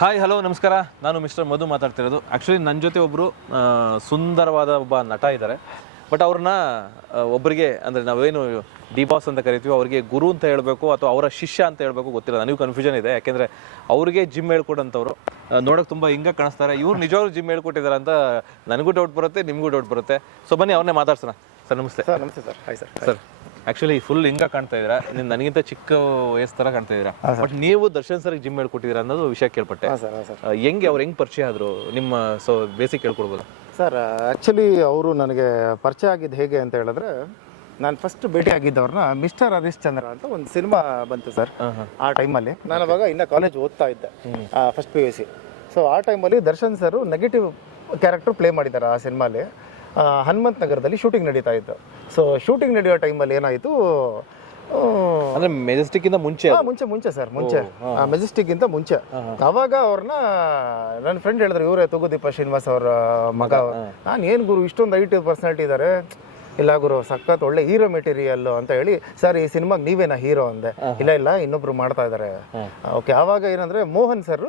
Hi hello ನಮಸ್ಕಾರ. ನಾನು mister ಮಧು ಮಾತಾಡ್ತಿರೋದು. ಆ್ಯಕ್ಚುಲಿ ನನ್ನ ಜೊತೆ ಒಬ್ಬರು ಸುಂದರವಾದ ಒಬ್ಬ ನಟ ಇದ್ದಾರೆ ಬಟ್ ಅವ್ರನ್ನ ಒಬ್ಬರಿಗೆ ಅಂದರೆ ನಾವೇನು ಡಿ ಬಾಸ್ ಅಂತ ಕರಿತೀವಿ ಅವರಿಗೆ ಗುರು ಅಂತ ಹೇಳಬೇಕು ಅಥವಾ ಅವರ ಶಿಷ್ಯ ಅಂತ ಹೇಳಬೇಕು ಗೊತ್ತಿಲ್ಲ. ನನಗೂ ಕನ್ಫ್ಯೂಷನ್ ಇದೆ. ಯಾಕೆಂದರೆ ಅವ್ರಿಗೆ ಜಿಮ್ ಹೇಳ್ಕೊಡಂಥವ್ರು ನೋಡೋಕೆ ತುಂಬ ಹಿಂಗೆ ಕಾಣಿಸ್ತಾರೆ. ಇವ್ರು ನಿಜವಾಗ್ಲೂ ಜಿಮ್ ಹೇಳ್ಕೊಟ್ಟಿದ್ದಾರೆ ಅಂತ ನನಗೂ ಡೌಟ್ ಬರುತ್ತೆ ನಿಮಗೂ ಡೌಟ್ ಬರುತ್ತೆ. ಸೊ ಬನ್ನಿ ಅವ್ರನ್ನೇ ಮಾತಾಡ್ಸೋಣ. ಸರ್ ನಮಸ್ತೆ. ಸರ್ ನಮಸ್ತೆ sir. Hi sir sir actually full ಹಿಂಗ ಕಾಣ್ತಾ ಇದ್ರ ನೀವು ನನಗಿಂತ ಚಿಕ್ಕ ವಯಸ್ಸು ತರ ಕಾಣ್ತಾ ಇದ್ರ ಬಟ್ ನೀವು ದರ್ಶನ್ ಸರ್ ಜಿಮ್ ಹೇಳ್ಕೊಟ್ಟಿದ್ದೀರಾ ಅನ್ನೋದು ವಿಷಯ ಕೇಳ್ಪಟ್ಟೆ. ಹೆಂಗೆ ಅವ್ರು ಹೆಂಗ್ ಪರಿಚಯ ಆದ್ರು? ನಿಮ್ಮ ಸೊ ಬೇಸಿಕ್ ಹೇಳ್ಕೊಡ್ಬೋದು ಸರ್ ಆ್ಯಕ್ಚುಲಿ ಅವರು ನನಗೆ ಪರಿಚಯ ಆಗಿದ್ದು ಹೇಗೆ ಅಂತ ಹೇಳಿದ್ರೆ ನಾನು ಫಸ್ಟ್ ಭೇಟಿ ಆಗಿದ್ದವ್ರನ್ನ ಮಿಸ್ಟರ್ ಹರೀಶ್ ಚಂದ್ರ ಅಂತ ಒಂದು ಸಿನಿಮಾ ಬಂತು ಸರ್. ಆ ಟೈಮಲ್ಲಿ ನಾನು ಅವಾಗ ಇನ್ನ ಕಾಲೇಜ್ ಓದ್ತಾ ಇದ್ದೆ first P U C so ಆ ಟೈಮಲ್ಲಿ Darshan sir negative character play ಮಾಡಿದ್ದಾರೆ ಆ ಸಿನಿಮಾಲಿ ಹನುಮಂತ್ ನಗರದಲ್ಲಿ ಶೂಟಿಂಗ್ ನಡೀತಾ ಇತ್ತು. ಸೊ ಶೂಟಿಂಗ್ ನಡೆಯೋ ಟೈಮಲ್ಲಿ ಏನಾಯಿತು? ಅಂದ್ರೆ ಮೆಜೆಸ್ಟಿಕ್ ಇಂದ ಮುಂಚೆ ಹಾ, ಮುಂಚೆ ಮುಂಚೆ ಸರ್ ಮುಂಚೆ. ಮೆಜೆಸ್ಟಿಕ್ ಇಂತ ಮುಂಚೆ. ಅವಾಗ ಅವ್ರನ್ನ ನನ್ನ ಫ್ರೆಂಡ್ ಹೇಳಿದ್ರು ಇವರೇ ತೂಗುದೀಪ ಶ್ರೀನಿವಾಸ್ ಅವರ ಮಗ. ನಾನು ಏನು ಗುರು ಇಷ್ಟೊಂದು ಐಟಿ ಪರ್ಸನಾಲಿಟಿ ಇದ್ದಾರೆ ಇಲ್ಲ ಗುರು ಸಖತ್ ಒಳ್ಳೆ ಹೀರೋ ಮೆಟೀರಿಯಲ್ ಅಂತ ಹೇಳಿ ಸರ್ ಈ ಸಿನಿಮಾಗೆ ನೀವೇನಾ ಹೀರೋ ಅಂದೆ. ಇಲ್ಲ ಇಲ್ಲ ಇನ್ನೊಬ್ರು ಮಾಡ್ತಾ ಇದ್ದಾರೆ ಓಕೆ ಆವಾಗ ಏನಂದ್ರೆ ಮೋಹನ್ ಸರ್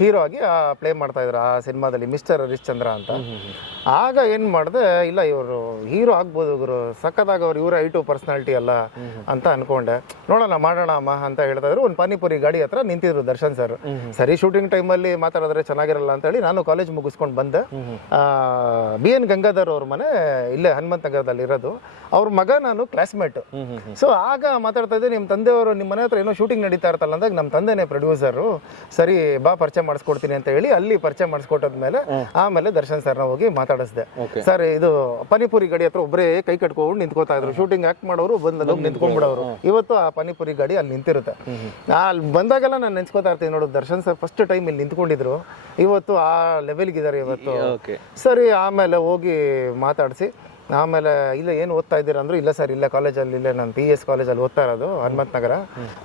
ಹೀರೋ ಆಗಿ ಪ್ಲೇ ಮಾಡ್ತಾ ಇದ್ರು ಆ ಸಿನಿಮಾದಲ್ಲಿ ಮಿಸ್ಟರ್ ಹರಿಶ್ಚಂದ್ರ ಅಂತ. ಆಗ ಏನು ಮಾಡಿದೆ ಇಲ್ಲ ಇವರು ಹೀರೋ ಆಗ್ಬೋದು ಗುರು ಸಖತ್ತಾಗ ಅವ್ರು ಇವರ ಐಟು ಪರ್ಸನಾಲಿಟಿ ಅಲ್ಲ ಅಂತ ಅನ್ಕೊಂಡೆ. ನೋಡೋಣ ಮಾಡೋಣ ಅಮ್ಮ ಅಂತ ಹೇಳ್ತಾ ಇದ್ರು ಒಂದು ಪಾನಿಪುರಿ ಗಾಡಿ ಹತ್ರ ನಿಂತಿದ್ರು ದರ್ಶನ್ ಸರ್. ಸರಿ ಶೂಟಿಂಗ್ ಟೈಮಲ್ಲಿ ಮಾತಾಡಿದ್ರೆ ಚೆನ್ನಾಗಿರಲ್ಲ ಅಂತ ಹೇಳಿ ನಾನು ಕಾಲೇಜ್ ಮುಗಿಸ್ಕೊಂಡು ಬಂದೆ. ಬಿ ಎನ್ ಗಂಗಾಧರ್ ಅವ್ರ ಮನೆ ಇಲ್ಲೇ ಹನುಮಂತ ನಗರದಲ್ಲಿ ಇರೋದು. ಅವ್ರ ಮಗ ನಾನು ಕ್ಲಾಸ್ಮೇಟ್ ಸೊ ಆಗ ಮಾತಾಡ್ತಾ ಇದ್ದೆ ನಿಮ್ಮ ತಂದೆಯವರು ನಿಮ್ಮ ಮನೆ ಹತ್ರ ಏನೋ ಶೂಟಿಂಗ್ ನಡೀತಾ ಇರ್ತಲ್ಲ ಅಂದಾಗ ನಮ್ಮ ತಂದೆನೇ ಪ್ರೊಡ್ಯೂಸರು ಸರಿ ಬಾ ಪರಿಚಯ ಮಾಡಿಸ್ಕೊಡ್ತೀನಿ ಅಂತ ಹೇಳಿ ಅಲ್ಲಿ ಪರಿಚಯ ಮಾಡಿಸ್ಕೊಟ್ಟದ್ಮೇಲೆ ಆಮೇಲೆ ದರ್ಶನ್ ಸರ್ನ ಹೋಗಿ ಮಾತಾಡಿಸ್ದೆ ಸರ್ ಇದು ಪಾನಿಪುರಿ ಗಾಡಿ ಹತ್ರ ಒಬ್ಬರೇ ಕೈ ಕಟ್ಕೊಂಡು ನಿಂತ್ಕೋತಾ ಇದ್ರು. ಶೂಟಿಂಗ್ ಆಕ್ಟ್ ಮಾಡೋರು ಬಂದು ಹೋಗಿ ನಿಂತ್ಕೊಂಡ್ಬಿಡೋರು ಇವತ್ತು ಆ ಪಾನಿಪುರಿ ಗಾಡಿ ಅಲ್ಲಿ ನಿಂತಿರುತ್ತೆ. ಅಲ್ಲಿ ಬಂದಾಗೆಲ್ಲ ನಾನು ನೆನ್ಸ್ಕೊತಾ ಇರ್ತೀನಿ ನೋಡು ದರ್ಶನ್ ಸರ್ ಫಸ್ಟ್ ಟೈಮ್ ಇಲ್ಲಿ ನಿಂತ್ಕೊಂಡಿದ್ರು. ಇವತ್ತು ಆ ಲೆವೆಲ್ಗಿದ್ದಾರೆ ಇವತ್ತು. ಸರಿ ಆಮೇಲೆ ಹೋಗಿ ಮಾತಾಡಿಸಿ. ಆಮೇಲೆ ಇಲ್ಲ ಏನು ಓದ್ತಾ ಇದ್ದೀರಾ ಅಂದ್ರು ಇಲ್ಲ ಸರ್ ಇಲ್ಲ ಕಾಲೇಜಲ್ಲಿ ಇಲ್ಲೇ ನಾನು ಪಿ ಎಸ್ ಕಾಲೇಜಲ್ಲಿ ಓದ್ತಾ ಇರೋದು ಹನುಮಂತ ನಗರ.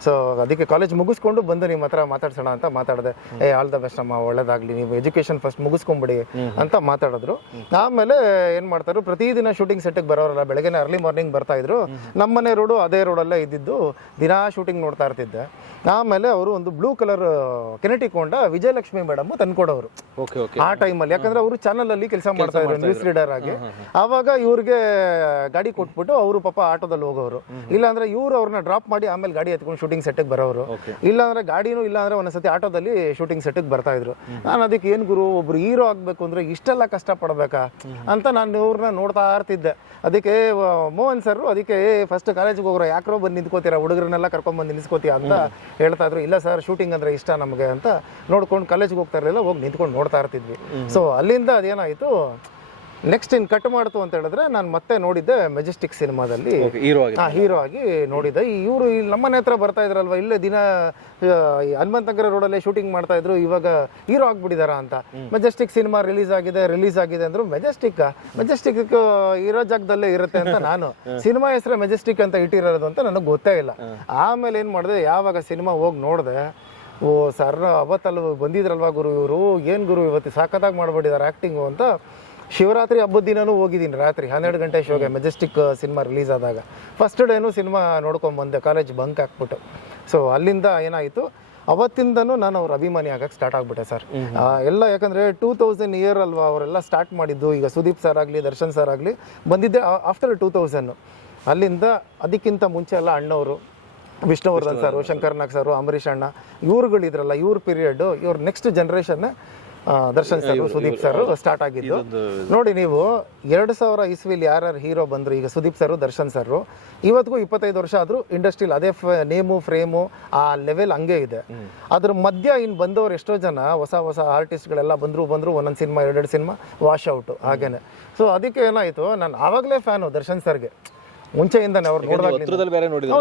ಸೊ ಅದಕ್ಕೆ ಕಾಲೇಜ್ ಮುಗಿಸ್ಕೊಂಡು ಬಂದು ನಿಮ್ಮ ಹತ್ರ ಮಾತಾಡ್ಸೋಣ ಅಂತ ಮಾತಾಡಿದೆ. ಏ ಆಲ್ ದ ಬೆಸ್ಟ್ ಅಮ್ಮ ಒಳ್ಳೇದಾಗ್ಲಿ ನೀವು ಎಜುಕೇಶನ್ ಫಸ್ಟ್ ಮುಗಿಸ್ಕೊಂಬಿಡಿ ಅಂತ ಮಾತಾಡಿದ್ರು. ಆಮೇಲೆ ಏನು ಮಾಡ್ತಾರೆ ಪ್ರತಿದಿನ ಶೂಟಿಂಗ್ ಸೆಟ್ಟಿಗೆ ಬರೋರಲ್ಲ ಬೆಳಗ್ಗೆ ಅರ್ಲಿ ಮಾರ್ನಿಂಗ್ ಬರ್ತಾ ಇದ್ರು. ನಮ್ಮನೆ ರೋಡು ಅದೇ ರೋಡಲ್ಲೇ ಇದ್ದಿದ್ದು ದಿನಾ ಶೂಟಿಂಗ್ ನೋಡ್ತಾ ಇರ್ತಿದ್ದೆ. ಆಮೇಲೆ ಅವರು ಒಂದು ಬ್ಲೂ ಕಲರ್ ಕೆನೆಟಿಕ್ ಹೊಂಡ ವಿಜಯಲಕ್ಷ್ಮಿ ಮೇಡಮ್ ತಂದ್ಕೊಡೋರು. ಆ ಟೈಮಲ್ಲಿ ಯಾಕಂದ್ರೆ ಅವರು ಚಾನಲ್ ಅಲ್ಲಿ ಕೆಲಸ ಮಾಡ್ತಾ ಇದ್ರು ನ್ಯೂಸ್ ರೀಡರ್ ಆಗಿ. ಆವಾಗ ಇವ್ರಿಗೆ ಗಾಡಿ ಕೊಟ್ಬಿಟ್ಟು ಅವರು ಪಾಪ ಆಟೋದಲ್ಲಿ ಹೋಗೋರು. ಇಲ್ಲಾಂದ್ರೆ ಇವ್ರು ಅವ್ರನ್ನ ಡ್ರಾಪ್ ಮಾಡಿ ಆಮೇಲೆ ಗಾಡಿ ಎತ್ಕೊಂಡು ಶೂಟಿಂಗ್ ಸೆಟ್ಟಿಗೆ ಬರೋರು ಇಲ್ಲಾಂದ್ರೆ ಗಾಡಿನೂ ಇಲ್ಲಾಂದ್ರೆ ಒಂದ್ಸತಿ ಆಟೋದಲ್ಲಿ ಶೂಟಿಂಗ್ ಸೆಟ್ಟಿಗೆ ಬರ್ತಾ ಇದ್ರು. ನಾನು ಅದಕ್ಕೆ ಏನ್ ಗುರು ಒಬ್ರು ಹೀರೋ ಆಗ್ಬೇಕು ಅಂದ್ರೆ ಇಷ್ಟೆಲ್ಲ ಕಷ್ಟ ಪಡ್ಬೇಕಾ ಅಂತ ನಾನು ಇವ್ರನ್ನ ನೋಡ್ತಾ ಇರ್ತಿದ್ದೆ. ಅದಕ್ಕೆ ಮೋಹನ್ ಸರ್ ಅದಕ್ಕೆ ಫಸ್ಟ್ ಕಾಲೇಜಿಗೆ ಹೋಗ್ರ ಯಾಕ್ರೋ ಬಂದು ನಿಂತ್ಕೋತೀರಾ ಹುಡುಗರನ್ನೆಲ್ಲ ಕರ್ಕೊಂಡ್ ಬಂದು ನಿಲ್ಸ್ಕೋತೀಯ ಅಂತ ಹೇಳ್ತಾ ಇದ್ರು. ಇಲ್ಲ ಸರ್ ಶೂಟಿಂಗ್ ಅಂದ್ರೆ ಇಷ್ಟ ನಮಗೆ ಅಂತ ನೋಡ್ಕೊಂಡು ಕಾಲೇಜ್ಗೆ ಹೋಗ್ತಾ ಇರಲಿಲ್ಲ ಹೋಗಿ ನಿಂತ್ಕೊಂಡು ನೋಡ್ತಾ ಇರ್ತಿದ್ವಿ. ಸೊ ಅಲ್ಲಿಂದ ಅದೇನಾಯಿತು ನೆಕ್ಸ್ಟ್ ಇನ್ ಕಟ್ ಮಾಡ್ತು ಅಂತ ಹೇಳಿದ್ರೆ ನಾನು ಮತ್ತೆ ನೋಡಿದ್ದೆ ಮೆಜೆಸ್ಟಿಕ್ ಸಿನಿಮಾದಲ್ಲಿ. ಹೀರೋ ಆಗಿ. ಹೀರೋ ಆಗಿ ನೋಡಿದ್ದೆ. ಇವರು ಇಲ್ಲಿ ನಮ್ಮನೆ ಹತ್ರ ಬರ್ತಾ ಇದ್ರಲ್ವ? ಇಲ್ಲೇ ದಿನ ಹನುಮಂತ ನಗರ ರೋಡಲ್ಲೇ ಶೂಟಿಂಗ್ ಮಾಡ್ತಾ ಇದ್ರು ಇವಾಗ ಹೀರೋ ಆಗ್ಬಿಟ್ಟಿದಾರ ಅಂತ. ಮೆಜೆಸ್ಟಿಕ್ ಸಿನಿಮಾ ರಿಲೀಸ್ ಆಗಿದೆ ರಿಲೀಸ್ ಆಗಿದೆ ಅಂದ್ರು ಮೆಜೆಸ್ಟಿಕ್ ಮೆಜೆಸ್ಟಿಕ್ ಇರೋ ಜಾಗದಲ್ಲೇ ಇರುತ್ತೆ ಅಂತ ನಾನು. ಸಿನಿಮಾ ಹೆಸರು ಮೆಜೆಸ್ಟಿಕ್ ಅಂತ ಇಟ್ಟಿರೋದು ಅಂತ ನನಗೆ ಗೊತ್ತೇ ಇಲ್ಲ. ಆಮೇಲೆ ಏನ್ ಮಾಡಿದೆ ಯಾವಾಗ ಸಿನಿಮಾ ಹೋಗಿ ನೋಡಿದೆ ಓ ಸರ್ ಅವತ್ತಲ್ವ ಬಂದಿದ್ರಲ್ವಾ ಗುರು ಇವರು? ಏನು ಗುರು ಇವತ್ತು ಸಾಕತ್ತಾಗಿ ಮಾಡ್ಬಿಟ್ಟಿದ್ದಾರೆ ಆ್ಯಕ್ಟಿಂಗು ಅಂತ? ಶಿವರಾತ್ರಿ ಹಬ್ಬದ ದಿನನೂ ಹೋಗಿದ್ದೀನಿ ರಾತ್ರಿ ಹನ್ನೆರಡು ಗಂಟೆ ಶೋಗೆ ಮೆಜೆಸ್ಟಿಕ್ ಸಿನಿಮಾ ರಿಲೀಸ್ ಆದಾಗ. ಫಸ್ಟ್ ಡೇನು ಸಿನಿಮಾ ನೋಡ್ಕೊಂಬಂದೆ ಕಾಲೇಜ್ ಬಂಕ್ ಹಾಕ್ಬಿಟ್ಟು. ಸೊ ಅಲ್ಲಿಂದ ಏನಾಯಿತು ಅವತ್ತಿಂದನೂ ನಾನು ಅವ್ರ ಅಭಿಮಾನಿ ಆಗಕ್ಕೆ ಸ್ಟಾರ್ಟ್ ಆಗ್ಬಿಟ್ಟೆ ಸರ್ ಎಲ್ಲ ಯಾಕಂದರೆ ಟೂ ತೌಸಂಡ್ ಇಯರ್ ಅಲ್ವಾ ಅವರೆಲ್ಲ ಸ್ಟಾರ್ಟ್ ಮಾಡಿದ್ದು ಈಗ ಸುದೀಪ್ ಸರ್ ಆಗಲಿ ದರ್ಶನ್ ಸರ್ ಆಗಲಿ ಬಂದಿದ್ದೆ ಆಫ್ಟರ್ ಟೂ ತೌಸಂಡ್ ಅಲ್ಲಿಂದ ಅದಕ್ಕಿಂತ ಮುಂಚೆ ಎಲ್ಲ ಅಣ್ಣವರು ವಿಷ್ಣುವರ್ಧನ್ ಸರ್ ಶಂಕರ್ನಾಗ್ ಸರ್ ಅಂಬರೀಷ್ ಅಣ್ಣ ಇವ್ರುಗಳಿದ್ರಲ್ಲ ಇವ್ರ ಪೀರಿಯಡ್ ಇವ್ರ next generation Darshan sir Sudeep sir start ಆಗಿದ್ದು. ನೋಡಿ ನೀವು ಎರಡು ಸಾವಿರ ಇಸ್ವಿಲಿ ಯಾರ್ಯಾರು ಹೀರೋ ಬಂದ್ರು ಈಗ ಸುದೀಪ್ ಸರ್ ದರ್ಶನ್ ಸರ್ ಇವತ್ತಿಗೂ ಇಪ್ಪತ್ತೈದು ವರ್ಷ ಆದ್ರೂ ಇಂಡಸ್ಟ್ರಿಲಿ ಅದೇ ನೇಮು ಫ್ರೇಮು ಆ ಲೆವೆಲ್ ಹಂಗೆ ಇದೆ. ಅದ್ರ ಮಧ್ಯ ಇನ್ ಬಂದವರು ಎಷ್ಟೋ ಜನ ಹೊಸ ಹೊಸ ಆರ್ಟಿಸ್ಟ್ಗಳೆಲ್ಲ ಬಂದ್ರು ಬಂದ್ರು ಒಂದೊಂದು ಸಿನಿಮಾ ಎರಡೆರಡು ಸಿನಿಮಾ ವಾಶ್ ಔಟ್ ಹಾಗೇನೆ. ಸೊ ಅದಕ್ಕೆ ಏನಾಯ್ತು ನಾನು ಆವಾಗಲೇ ಫ್ಯಾನು ದರ್ಶನ್ ಸರ್ಗೆ. ಮುಂಚೆಯಿಂದನೇ ಅವ್ರು ನೋಡಿದಾಗ ಬೇರೆ ನೋಡಿದ್ರೆ.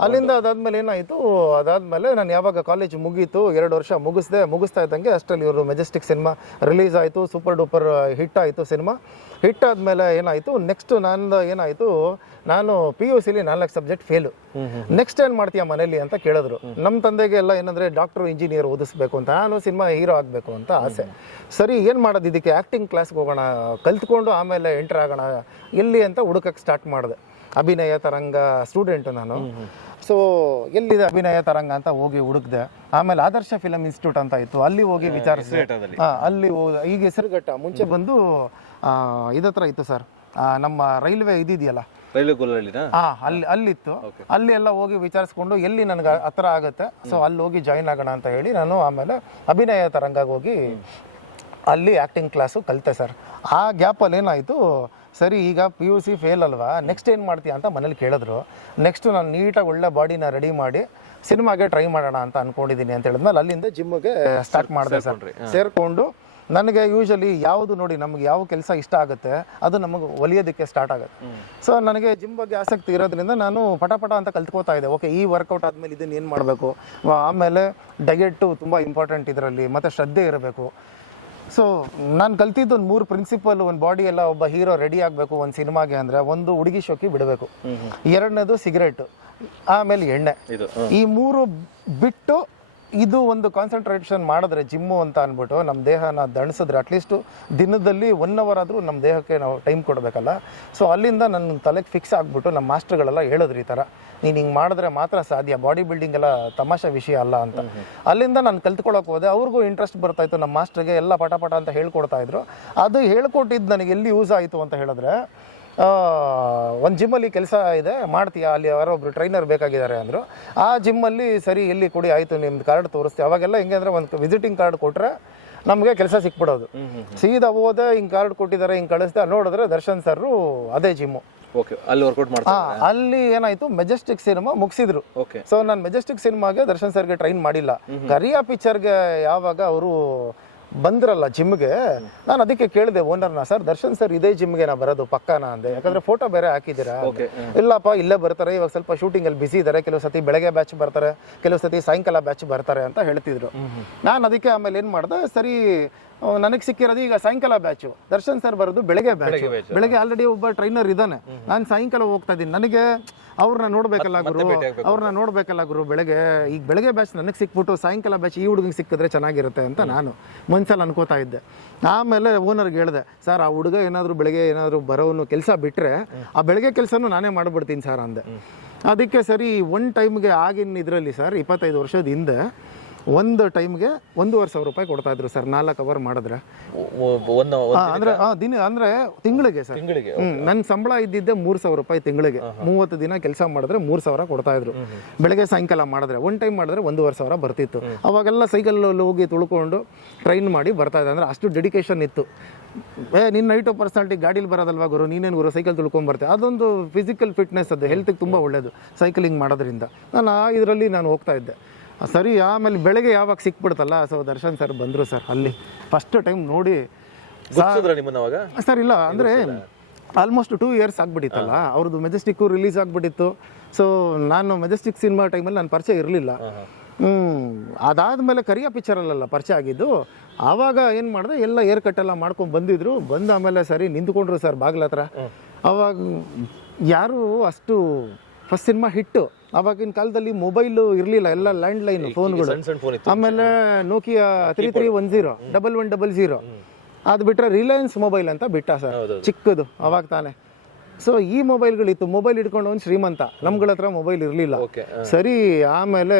ಅಲ್ಲಿಂದ ಅದಾದ್ಮೇಲೆ ಏನಾಯ್ತು ಅದಾದ್ಮೇಲೆ ನಾನು ಯಾವಾಗ ಕಾಲೇಜ್ ಮುಗೀತು ಎರಡು ವರ್ಷ ಮುಗಿಸ್ದೆ ಮುಗಿಸ್ತಾ ಇದ್ದಂಗೆ ಅಷ್ಟರಲ್ಲಿ ಇವರು ಮೆಜೆಸ್ಟಿಕ್ ಸಿನಿಮಾ ರಿಲೀಸ್ ಆಯಿತು ಸೂಪರ್ ಡೂಪರ್ ಹಿಟ್ ಆಯಿತು ಸಿನಿಮಾ ಹಿಟ್ ಆದಮೇಲೆ ಏನಾಯಿತು? ನೆಕ್ಸ್ಟ್ ನಂದು ಏನಾಯಿತು? ನಾನು ಪಿ ಯು ಸಿಲಿ ನಾಲ್ಕು ಸಬ್ಜೆಕ್ಟ್ ಫೇಲು ನೆಕ್ಸ್ಟ್ ಏನು ಮಾಡ್ತೀಯ ಮನೇಲಿ ಅಂತ ಕೇಳಿದ್ರು. ನಮ್ಮ ತಂದೆಗೆ ಎಲ್ಲ ಏನಂದ್ರೆ ಡಾಕ್ಟರ್ ಇಂಜಿನಿಯರ್ ಓದಿಸ್ಬೇಕು ಅಂತ ನಾನು ಸಿನಿಮಾ ಹೀರೋ ಆಗಬೇಕು ಅಂತ ಆಸೆ. ಸರಿ ಏನು ಮಾಡೋದು ಇದಕ್ಕೆ? ಆ್ಯಕ್ಟಿಂಗ್ ಕ್ಲಾಸ್ಗೆ ಹೋಗೋಣ. ಕಲ್ತ್ಕೊಂಡು ಆಮೇಲೆ ಎಂಟರ್ ಆಗೋಣ. ಎಲ್ಲಿ ಅಂತ ಹುಡುಕಕ್ಕೆ ಸ್ಟಾರ್ಟ್ ಮಾಡಿದೆ. ಅಭಿನಯ ತರಂಗ ಸ್ಟೂಡೆಂಟ್ ನಾನು. ಸೊ ಎಲ್ಲಿದೆ ಅಭಿನಯ ತರಂಗ ಅಂತ ಹೋಗಿ ಹುಡುಕ್ದೆ. ಆಮೇಲೆ ಆದರ್ಶ ಫಿಲಮ್ ಇನ್ಸ್ಟಿಟ್ಯೂಟ್ ಅಂತ ಇತ್ತು. ಅಲ್ಲಿ ಹೋಗಿ ವಿಚಾರಿಸಿದೆ. ಅಲ್ಲಿ ಹೋದ ಈಗ ಹೆಸರುಘಟ್ಟ. ಮುಂಚೆ ಬಂದು ಇದತ್ರ ಇತ್ತು ಸರ್. ನಮ್ಮ ರೈಲ್ವೆ ಇದಿದೆಯಲ್ಲ? ರೈಲ್ವೆ ಹಾ ಅಲ್ಲಿ ಅಲ್ಲಿತ್ತು. ಅಲ್ಲಿ ಎಲ್ಲ ಹೋಗಿ ವಿಚಾರಿಸ್ಕೊಂಡು ಎಲ್ಲಿ ನನಗೆ ಹತ್ರ ಆಗುತ್ತೆ ಸೊ ಅಲ್ಲಿ ಹೋಗಿ ಜಾಯಿನ್ ಆಗೋಣ ಅಂತ ಹೇಳಿ ನಾನು ಆಮೇಲೆ ಅಭಿನಯ ತರಂಗಾಗ ಹೋಗಿ ಅಲ್ಲಿ ಆ್ಯಕ್ಟಿಂಗ್ ಕ್ಲಾಸು ಕಲಿತೆ ಸರ್. ಆ ಗ್ಯಾಪಲ್ಲಿ ಏನಾಯಿತು ಸರಿ ಈಗ ಪಿ ಯು ಸಿ ಫೇಲ್ ಅಲ್ವಾ ನೆಕ್ಸ್ಟ್ ಏನು ಮಾಡ್ತೀಯ ಅಂತ ಮನೇಲಿ ಕೇಳಿದ್ರು. ನೆಕ್ಸ್ಟ್ ನಾನು ನೀಟಾಗಿ ಒಳ್ಳೆ ಬಾಡಿನ ರೆಡಿ ಮಾಡಿ ಸಿನಿಮಾಗೆ ಟ್ರೈ ಮಾಡೋಣ ಅಂತ ಅನ್ಕೊಂಡಿದ್ದೀನಿ ಅಂತ ಹೇಳಿದ್ಮೇಲೆ ಅಲ್ಲಿಂದ ಜಿಮ್ಗೆ ಸ್ಟಾರ್ಟ್ ಮಾಡಿದೆ ಸರ್. ಸೇರಿಕೊಂಡು ನನಗೆ ಯೂಶಲಿ ಯಾವುದು ನೋಡಿ ನಮ್ಗೆ ಯಾವ ಕೆಲಸ ಇಷ್ಟ ಆಗುತ್ತೆ ಅದು ನಮಗೆ ಒಲಿಯೋದಕ್ಕೆ ಸ್ಟಾರ್ಟ್ ಆಗುತ್ತೆ. ಸೊ ನನಗೆ ಜಿಮ್ ಬಗ್ಗೆ ಆಸಕ್ತಿ ಇರೋದ್ರಿಂದ ನಾನು ಪಟಪಟ ಪಟ ಅಂತ ಕಲ್ತ್ಕೋತಾ ಇದ್ದೆ. ಓಕೆ ಈ ವರ್ಕೌಟ್ ಆದಮೇಲೆ ಇದನ್ನು ಏನು ಮಾಡಬೇಕು? ಆಮೇಲೆ ಡಯೆಟ್ಟು ತುಂಬ ಇಂಪಾರ್ಟೆಂಟ್ ಇದರಲ್ಲಿ ಮತ್ತು ಶ್ರದ್ಧೆ ಇರಬೇಕು. ಸೊ ನಾನು ಕಲ್ತಿದ್ದು ಒಂದು ಮೂರು ಪ್ರಿನ್ಸಿಪಲ್ ಒಂದು ಬಾಡಿ ಎಲ್ಲ ಒಬ್ಬ ಹೀರೋ ರೆಡಿ ಆಗಬೇಕು ಒಂದು ಸಿನಿಮಾಗೆ ಅಂದರೆ ಒಂದು ಹುಡುಗಿ ಶೋಕಿ ಬಿಡಬೇಕು. ಎರಡನೇದು ಸಿಗರೇಟು ಆಮೇಲೆ ಎಣ್ಣೆ. ಈ ಮೂರು ಬಿಟ್ಟು ಇದು ಒಂದು ಕಾನ್ಸಂಟ್ರೇಷನ್ ಮಾಡಿದ್ರೆ ಜಿಮ್ಮು ಅಂತ ಅಂದ್ಬಿಟ್ಟು ನಮ್ಮ ದೇಹನ ದಣಿಸಿದ್ರೆ ಅಟ್ಲೀಸ್ಟು ದಿನದಲ್ಲಿ ಒನ್ ಅವರ್ ಆದರೂ ನಮ್ಮ ದೇಹಕ್ಕೆ ನಾವು ಟೈಮ್ ಕೊಡಬೇಕಲ್ಲ. ಸೊ ಅಲ್ಲಿಂದ ನನ್ನ ತಲೆಗೆ ಫಿಕ್ಸ್ ಆಗಿಬಿಟ್ಟು ನಮ್ಮ ಮಾಸ್ಟರ್ಗಳೆಲ್ಲ ಹೇಳಿದ್ರು ಈ ಥರ ನೀನು ಹಿಂಗೆ ಮಾಡಿದ್ರೆ ಮಾತ್ರ ಸಾಧ್ಯ ಬಾಡಿ ಬಿಲ್ಡಿಂಗ್ ಎಲ್ಲ ತಮಾಷೆ ವಿಷಯ ಅಲ್ಲ ಅಂತ. ಅಲ್ಲಿಂದ ನಾನು ಕಲ್ತ್ಕೊಳ್ಳೋಕೆ ಹೋದೆ ಅವ್ರಿಗೂ ಇಂಟ್ರೆಸ್ಟ್ ಬರ್ತಾಯಿತ್ತು ನಮ್ಮ ಮಾಸ್ಟ್ರಿಗೆ ಎಲ್ಲ ಪಟ ಪಟ ಅಂತ ಹೇಳ್ಕೊಡ್ತಾ ಇದ್ರು. ಅದು ಹೇಳ್ಕೊಟ್ಟಿದ್ದು ನನಗೆ ಎಲ್ಲಿ ಯೂಸ್ ಆಯಿತು ಅಂತ ಹೇಳಿದ್ರೆ ಒಂದು ಜಿಮ್ಮಲ್ಲಿ ಕೆಲಸ ಇದೆ ಮಾಡ್ತೀಯಾ? ಅಲ್ಲಿ ಯಾರೋ ಒಬ್ರು ಟ್ರೈನರ್ ಬೇಕಾಗಿದ್ದಾರೆ ಅಂದರು. ಆ ಜಿಮ್ಮಲ್ಲಿ ಸರಿ ಎಲ್ಲಿ ಕೊಡಿ ಆಯಿತು ನಿಮ್ದು ಕಾರ್ಡ್ ತೋರಿಸ್ತೀವಿ ಅವಾಗೆಲ್ಲ ಹೆಂಗೆ ಅಂದರೆ ಒಂದು ವಿಸಿಟಿಂಗ್ ಕಾರ್ಡ್ ಕೊಟ್ಟರೆ ನಮಗೆ ಕೆಲಸ ಸಿಕ್ಬಿಡೋದು. ಸೀದಾ ಹೋದೆ ಹಿಂಗೆ ಕಾರ್ಡ್ ಕೊಟ್ಟಿದ್ದಾರೆ ಹಿಂಗೆ ಕಳಿಸ್ದೆ ನೋಡಿದ್ರೆ ದರ್ಶನ್ ಸರ್ರು ಅದೇ ಜಿಮ್ಮು ಓಕೆ ಅಲ್ಲಿ ವರ್ಕೌಟ್ ಮಾಡ್ತಾರೆ ಅಲ್ಲಿ ಏನಾಯ್ತು? ಮೆಜೆಸ್ಟಿಕ್ ಸಿನಿಮಾ ಮುಗಿಸಿದ್ರು. ಓಕೆ ಸೊ ನಾನು ಮೆಜೆಸ್ಟಿಕ್ ಸಿನಿಮಾಗೆ ದರ್ಶನ್ ಸರ್ಗೆ ಟ್ರೈನ್ ಮಾಡಿಲ್ಲ. ಕರಿಯಾ ಪಿಕ್ಚರ್ಗೆ ಯಾವಾಗ ಅವರು ಬಂದ್ರಲ್ಲ ಜಿಮ್ಗೆ? ನಾನು ಅದಕ್ಕೆ ಕೇಳಿದೆ ಓನರ್ನ ಸರ್ ದರ್ಶನ್ ಸರ್ ಇದೇ ಜಿಮ್ಗೆ ನಾ ಬರೋದು ಪಕ್ಕಾನ? ಅಂದೆ. ಯಾಕಂದ್ರೆ ಫೋಟೋ ಬೇರೆ ಹಾಕಿದ್ದೀರಾ. ಇಲ್ಲಪ್ಪ ಇಲ್ಲೇ ಬರ್ತಾರೆ ಇವಾಗ ಸ್ವಲ್ಪ ಶೂಟಿಂಗ್ ಅಲ್ಲಿ ಬಿಸಿ ಇದ್ದಾರೆ ಕೆಲವು ಸತಿ ಬೆಳಗ್ಗೆ ಬ್ಯಾಚ್ ಬರ್ತಾರೆ ಕೆಲವು ಸತಿ ಸಾಯಂಕಾಲ ಬ್ಯಾಚ್ ಬರ್ತಾರೆ ಅಂತ ಹೇಳ್ತಿದ್ರು. ನಾನು ಅದಕ್ಕೆ ಆಮೇಲೆ ಏನು ಮಾಡ್ದೆ ಸರಿ ನನಗೆ ಸಿಕ್ಕಿರೋದು ಈಗ ಸಾಯಂಕಾಲ ಬ್ಯಾಚು ದರ್ಶನ್ ಸರ್ ಬರೋದು ಬೆಳಗ್ಗೆ ಬ್ಯಾಚ್. ಬೆಳಗ್ಗೆ ಆಲ್ರೆಡಿ ಒಬ್ಬ ಟ್ರೈನರ್ ಇದ್ದಾನೆ. ನಾನು ಸಾಯಂಕಾಲ ಹೋಗ್ತಾ ಇದ್ದೀನಿ. ನನಗೆ ಅವ್ರನ್ನ ನೋಡ್ಬೇಕಲ್ಲ ಗುರು ಅವ್ರನ್ನ ನೋಡ್ಬೇಕಲ್ಲ ಗುರು ಬೆಳಗ್ಗೆ ಈಗ ಬೆಳಗ್ಗೆ ಬ್ಯಾಚ್ ನನಗೆ ಸಿಕ್ಬಿಟ್ಟು ಸಾಯಂಕಾಲ ಬ್ಯಾಚ್ ಈ ಹುಡುಗಂಗೆ ಸಿಕ್ಕಿದ್ರೆ ಚೆನ್ನಾಗಿರುತ್ತೆ ಅಂತ ನಾನು ಮನ್ಸಲ್ಲಿ ಅನ್ಕೋತಾ ಇದ್ದೆ. ಆಮೇಲೆ ಓನರ್ಗೆ ಹೇಳಿದೆ ಸರ್ ಆ ಹುಡುಗ ಏನಾದರೂ ಬೆಳಗ್ಗೆ ಏನಾದರೂ ಬರೋನು ಕೆಲಸ ಬಿಟ್ಟರೆ ಆ ಬೆಳಗ್ಗೆ ಕೆಲಸನೂ ನಾನೇ ಮಾಡ್ಬಿಡ್ತೀನಿ ಸರ್ ಅಂದೆ. ಅದಕ್ಕೆ ಸರಿ ಒನ್ ಟೈಮ್ಗೆ ಆಗಿನ ಇದರಲ್ಲಿ ಸರ್ ಇಪ್ಪತ್ತೈದು ವರ್ಷದ ಹಿಂದೆ ಒಂದು ಟೈಮ್ಗೆ ಒಂದೂವರೆ ಸಾವಿರ ರೂಪಾಯಿ ಕೊಡ್ತಾ ಇದ್ರು ಸರ್ ನಾಲ್ಕು ಅವರ್ ಮಾಡಿದ್ರೆ. ಒಂದು ಅಂದ್ರೆ ದಿನ ಅಂದ್ರೆ ತಿಂಗಳಿಗೆ ಸರ್. ತಿಂಗಳಿಗೆ ನನ್ನ ಸಂಬಳ ಇದ್ದಿದ್ದೆ ಮೂರ್ ಸಾವಿರ ರೂಪಾಯಿ ತಿಂಗಳಿಗೆ. ಮೂವತ್ತು ದಿನ ಕೆಲಸ ಮಾಡಿದ್ರೆ ಮೂರು ಸಾವಿರ ಕೊಡ್ತಾ ಇದ್ರು. ಬೆಳಗ್ಗೆ ಸಾಯಂಕಾಲ ಮಾಡಿದ್ರೆ ಒನ್ ಟೈಮ್ ಮಾಡಿದ್ರೆ ಒಂದೂವರೆ ಸಾವಿರ ಬರ್ತಿತ್ತು. ಅವಾಗೆಲ್ಲ ಸೈಕಲ್ ಹೋಗಿ ತುಳ್ಕೊಂಡು ಟ್ರೈನ್ ಮಾಡಿ ಬರ್ತಾ ಇದೆ ಅಂದ್ರೆ ಅಷ್ಟು ಡೆಡಿಕೇಶನ್ ಇತ್ತು. ಏ ನಿನ್ನ ನೈಟು ಪರ್ಸನಾಲಿಟಿ ಗಾಡೀಲಿ ಬರೋದಲ್ವಾ ಗುರು? ನೀನೇನು ಗುರು? ಸೈಕಲ್ ತುಳ್ಕೊಂಡ್ ಬರ್ತೆ ಅದೊಂದು ಫಿಸಿಕಲ್ ಫಿಟ್ನೆಸ್ ಅದು ಹೆಲ್ತಿಗೆ ತುಂಬ ಒಳ್ಳೇದು ಸೈಕ್ಲಿಂಗ್ ಮಾಡೋದ್ರಿಂದ. ನಾನು ಆ ಇದರಲ್ಲಿ ನಾನು ಹೋಗ್ತಾ ಇದ್ದೆ. ಸರಿ ಆಮೇಲೆ ಬೆಳಗ್ಗೆ ಯಾವಾಗ ಸಿಕ್ಬಿಡ್ತಲ್ಲ ಸೊ ದರ್ಶನ್ ಸರ್ ಬಂದರು ಸರ್ ಅಲ್ಲಿ. ಫಸ್ಟ್ ಟೈಮ್ ನೋಡಿ ನಿಮ್ಮನ್ನ ಸರ್ ಇಲ್ಲ. ಅಂದರೆ ಆಲ್ಮೋಸ್ಟ್ ಟೂ ಇಯರ್ಸ್ ಆಗ್ಬಿಟ್ಟಿತ್ತಲ್ಲ. ಅವ್ರದ್ದು ಮೆಜೆಸ್ಟಿಕ್ಕು ರಿಲೀಸ್ ಆಗಿಬಿಟ್ಟಿತ್ತು. ಸೊ ನಾನು ಮೆಜೆಸ್ಟಿಕ್ ಸಿನಿಮಾ ಟೈಮಲ್ಲಿ ನಾನು ಪರಿಚಯ ಇರಲಿಲ್ಲ. ಹ್ಞೂ ಅದಾದಮೇಲೆ ಕರಿಯ ಅಲ್ಲ ಪರಿಚಯ ಆಗಿದ್ದು ಆವಾಗ ಏನು ಮಾಡಿದೆ ಎಲ್ಲ ಏರ್ ಕಟ್ ಎಲ್ಲ ಮಾಡ್ಕೊಂಡು ಬಂದಿದ್ರು. ಬಂದ ಆಮೇಲೆ ಸರಿ ನಿಂತ್ಕೊಂಡ್ರು ಸರ್ ಬಾಗ್ಲ ಹತ್ರ ಅವಾಗ ಯಾರು ಅಷ್ಟು ಫಸ್ಟ್ ಸಿನಿಮಾ ಹಿಟ್ಟು ಅವಾಗಿನ ಕಾಲದಲ್ಲಿ ಮೊಬೈಲು ಇರಲಿಲ್ಲ ಎಲ್ಲ ಲ್ಯಾಂಡ್ ಲೈನ್ ಫೋನ್ಗಳು ಆಮೇಲೆ Nokia three three one zero double one double zero ಅದು ಬಿಟ್ಟರೆ ರಿಲಯನ್ಸ್ ಮೊಬೈಲ್ ಅಂತ ಬಿಟ್ಟ ಸರ್. ಚಿಕ್ಕದು ಅವಾಗ ತಾನೆ. ಸೊ ಈ ಮೊಬೈಲ್ಗಳಿತ್ತು ಮೊಬೈಲ್ ಇಟ್ಕೊಂಡು ಒಂದು ಶ್ರೀಮಂತ. ನಮ್ಗಳ ಹತ್ರ ಮೊಬೈಲ್ ಇರಲಿಲ್ಲ ಸರಿ ಆಮೇಲೆ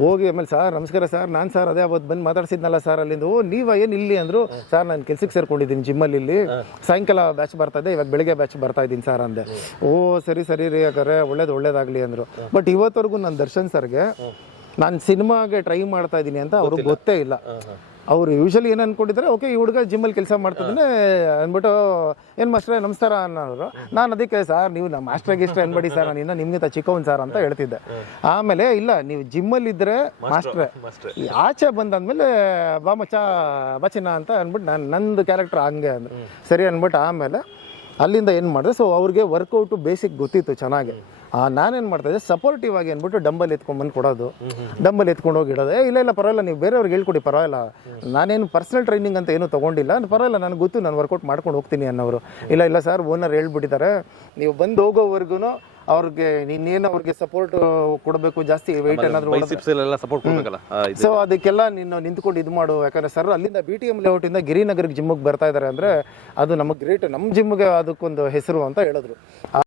ಹೋಗಿ ಆಮೇಲೆ ಸರ್ ನಮಸ್ಕಾರ ಸರ್ ನಾನು ಸರ್ ಅದೇ ಅವತ್ತು ಬಂದು ಮಾತಾಡ್ಸಿದ್ನಲ್ಲ ಸರ್ ಅಲ್ಲಿಂದ. ಓ ನೀವ ಏನು ಇಲ್ಲಿ ಅಂದರು ಸರ್ ನಾನು ಕೆಲ್ಸಕ್ಕೆ ಸೇರ್ಕೊಂಡಿದ್ದೀನಿ ಜಿಮ್ಮಲ್ಲಿ ಇಲ್ಲಿ. ಸಾಯಂಕಾಲ ಬ್ಯಾಚ್ ಬರ್ತಾ ಇದೆ ಇವಾಗ ಬೆಳಿಗ್ಗೆ ಬ್ಯಾಚ್ ಬರ್ತಾ ಇದ್ದೀನಿ ಸರ್ ಅಂದೆ. ಓ ಸರಿ ಸರಿ ರೀ ಯಾಕಂದರೆ ಒಳ್ಳೇದು ಒಳ್ಳೇದಾಗಲಿ ಅಂದರು. ಬಟ್ ಇವತ್ತವರೆಗೂ ನಾನು ದರ್ಶನ್ ಸರ್ಗೆ ನಾನು ಸಿನಿಮಾಗೆ ಟ್ರೈ ಮಾಡ್ತಾ ಇದ್ದೀನಿ ಅಂತ ಅವ್ರಿಗೆ ಗೊತ್ತೇ ಇಲ್ಲ. ಅವ್ರು ಯೂಶಲಿ ಏನು ಅನ್ಕೊಂಡಿದ್ರೆ ಓಕೆ ಈ ಹುಡುಗ ಜಿಮ್ಮಲ್ಲಿ ಕೆಲಸ ಮಾಡ್ತಿದ್ದಾನೆ ಅಂದ್ಬಿಟ್ಟು ಏನು ಮಾಸ್ಟ್ರೆ ನಮಸ್ಕಾರ ಅನ್ನೋರು. ನಾನು ಅದಕ್ಕೆ ಸರ್ ನೀವು ನಮ್ಮ ಮಾಸ್ಟ್ರಿಗೆ ಇಷ್ಟ ಅನ್ಬೇಡಿ ಸರ್ ನಾನು ಇನ್ನೂ ನಿಮ್ಗಿಂತ ಚಿಕ್ಕವನ್ ಸರ್ ಅಂತ ಹೇಳ್ತಿದ್ದೆ. ಆಮೇಲೆ ಇಲ್ಲ ನೀವು ಜಿಮ್ಮಲ್ಲಿ ಇದ್ರೆ ಮಾಸ್ಟ್ರೆ. ಮಾಸ್ಟ್ರೆ. ಆಚೆ ಬಂದಾದ್ಮೇಲೆ ಬಾ ಮಚ್ಚ ಬಚಿನ ಅಂತ ಅಂದ್ಬಿಟ್ಟು ನಾನು ನಂದು ಕ್ಯಾರೆಕ್ಟರ್ ಹಂಗೆ ಅಂದ್ರೆ ಸರಿ ಅಂದ್ಬಿಟ್ಟು ಆಮೇಲೆ ಅಲ್ಲಿಂದ ಏನು ಮಾಡಿದೆ ಸೊ ಅವ್ರಿಗೆ ವರ್ಕೌಟು ಬೇಸಿಕ್ ಗೊತ್ತಿತ್ತು ಚೆನ್ನಾಗಿ. ನಾನೇನು ಮಾಡ್ತಾ ಇದ್ದೆ ಸಪೋರ್ಟಿವ್ ಆಗಿ ಅಂದ್ಬಿಟ್ಟು ಡಂಬಲ್ ಎತ್ಕೊಂಡ್ಬಂದು ಕೊಡೋದು. ಡಂಬಲ್ ಎತ್ಕೊಂಡು ಹೋಗಿ ಇಡೋದು ಇಲ್ಲ ಇಲ್ಲ ಪರವಾಗಿಲ್ಲ ನೀವು ಬೇರೆಯವ್ರಿಗೆ ಹೇಳ್ಕೊಡಿ ಪರವಾಗಿಲ್ಲ. ನಾನೇನು ಪರ್ಸನಲ್ ಟ್ರೈನಿಂಗ್ ಅಂತ ಏನೂ ತೊಗೊಂಡಿಲ್ಲ. ಪರವಾಗಿಲ್ಲ ನನಗೆ ಗೊತ್ತು ನಾನು ವರ್ಕೌಟ್ ಮಾಡ್ಕೊಂಡು ಹೋಗ್ತೀನಿ ಅನ್ನೋರು ಇಲ್ಲ ಇಲ್ಲ ಸರ್ ಓನರ್ ಹೇಳ್ಬಿಟ್ಟಿದ್ದಾರೆ. ನೀವು ಬಂದು ಹೋಗೋವರೆಗೂ ಅವ್ರಿಗೆ ನೀನೇನು ಅವ್ರಿಗೆ ಸಪೋರ್ಟ್ ಕೊಡಬೇಕು ಜಾಸ್ತಿ ವೆಯ್ಟ್ ಏನಾದರೂ ಸಪೋರ್ಟ್ ಆ, ಸೊ ಅದಕ್ಕೆಲ್ಲ ನೀನು ನಿಂತ್ಕೊಂಡು ಇದು ಮಾಡು. ಯಾಕಂದ್ರೆ ಸರ್ ಅಲ್ಲಿಂದ ಬಿ ಟಿ ಎಂ ಲೇಔಟಿಂದ ಗಿರಿನಗರ್ಗೆ ಜಿಮ್ಮಿಗೆ ಬರ್ತಾ ಇದ್ದಾರೆ ಅಂದರೆ ಅದು ನಮಗೆ ಗ್ರೇಟ್ ನಮ್ಮ ಜಿಮ್ಗೆ ಅದಕ್ಕೊಂದು ಹೆಸರು ಅಂತ ಹೇಳಿದ್ರು.